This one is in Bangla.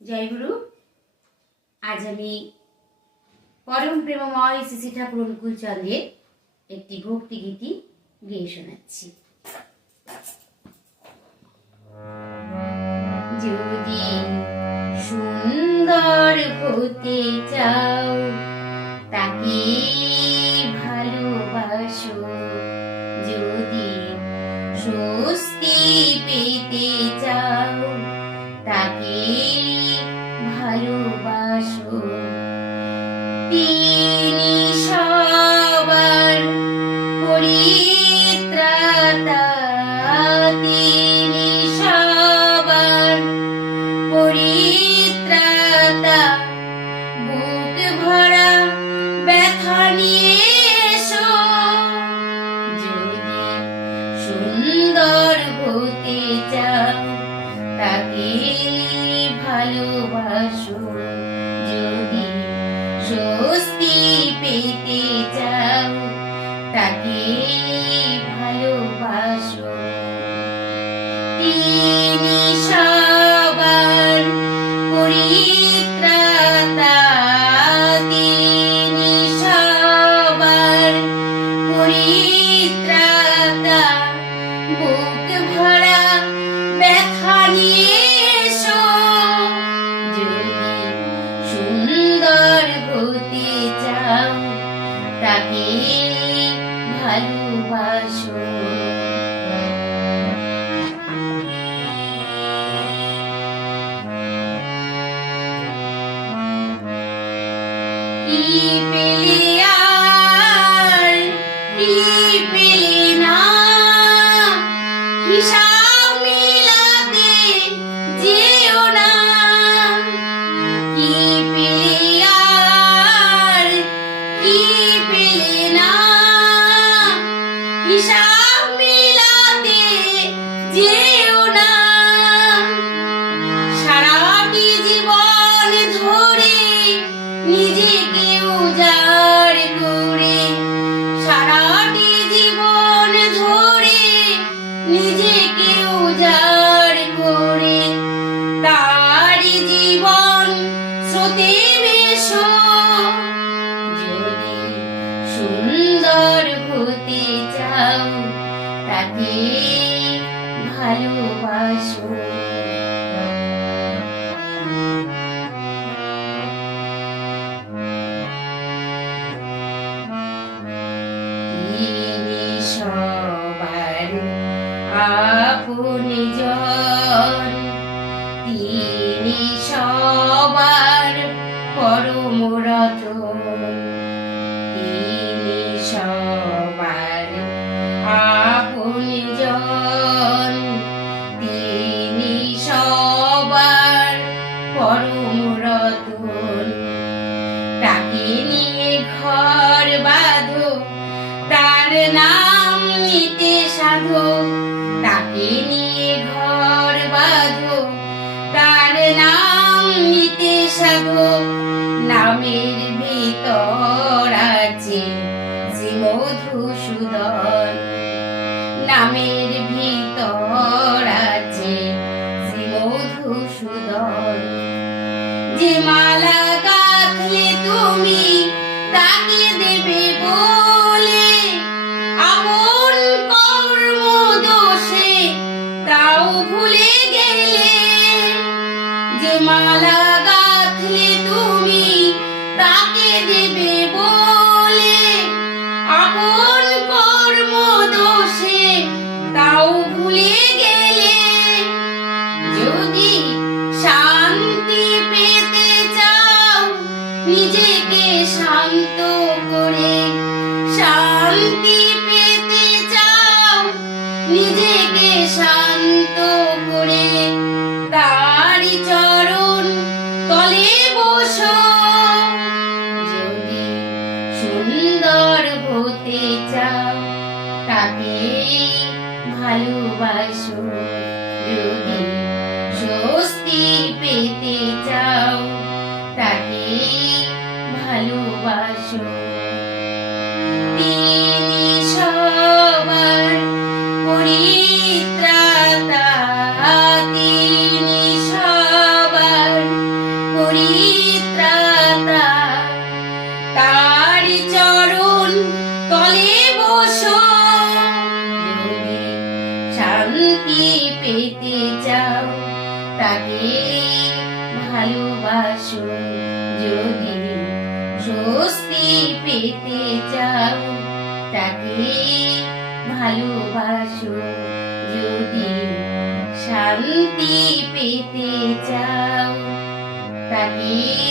জয় গুরু। আজ আমি পরম প্রেমময় শ্রী শ্রী ঠাকুর অনুকূল চন্দ্রের একটি ভক্তি গীতি গেয়ে শোনাচ্ছি। যদি সুন্দর হতে চাও তাকে ভালোবাসো, যদি স্বস্তি পেতে চাও তাকে ভালোবাসো। তিনি সবার পরিত্রাতা, তিনি সবার পরিত্রাতা। বুক ভরা ব্যথা নিয়ে এসো, যদি সুন্দর হতে চাও তাকে ভালোবাসো, যদি স্বস্তি পেতে চাও তাকে ভালোবাসো। তিনি সবার পরিত্রাতা, তিনি সবার পরিত্রাতা। বুক ভরা ব্যথা নিয়ে এসো, যদি সুন্দর হতে চাও তাকে ভালোবাসো। কি পেলে আর কি পেলে না, হিসাব মিলাতে যেও না। কি পেলে আর কি পেলে না, হিসাব মিলাতে যেও না। সারাটি জীবন ধরে নিজেকে উজাড় করে, সারাটি জীবন ধরে নিজেকে উজাড় করে, তারি জীবন স্রোতে মেশো। যদি সুন্দর হতে চাও তাকে ভালোবাসো। তিনি সবার আপনজন, তিনি সবার পরম রতন, তিনি সবার আপনজন, তিনি সবার পরম রতন। তাকে নিয়ে ঘর বাঁধো, তার নাম নিতে সাধো। তাকে নিয়ে ঘর বাঁধো, তার নাম নিতে সাধো। নামের ভিতর আছে শ্রী মধুসূদন, নামের ভিতর আছে শ্রী মধুসূদন। যে মালা গাঁথলে তুমি তাকে দেবে বলে, আপন কর্ম দোষে তাও ভুলে গেলে। যে মালা গাঁথলে তুমি তাকে দেবে বলে, আপন কর্ম দোষে তাও ভুলে গেলে। যদি শান্তি পেতে চাও নিজেকে শান্ত করে, শান্তি পেতে চাও নিজেকে শান্ত করে, তারি চরণ তলে বসো। যদি সুন্দর হতে চাও তাকে ভালোবাসো, যদি স্বস্তি পেতে চাও তাকে ভালোবাসো। তিনি সবার পরিত্রাতা, তিনি সবার পেতে চাও তাকে ভালোবাসো, যদি স্বস্তি পেতে চাও তাকে ভালোবাসো, যদি শান্তি পেতে চাও তাকে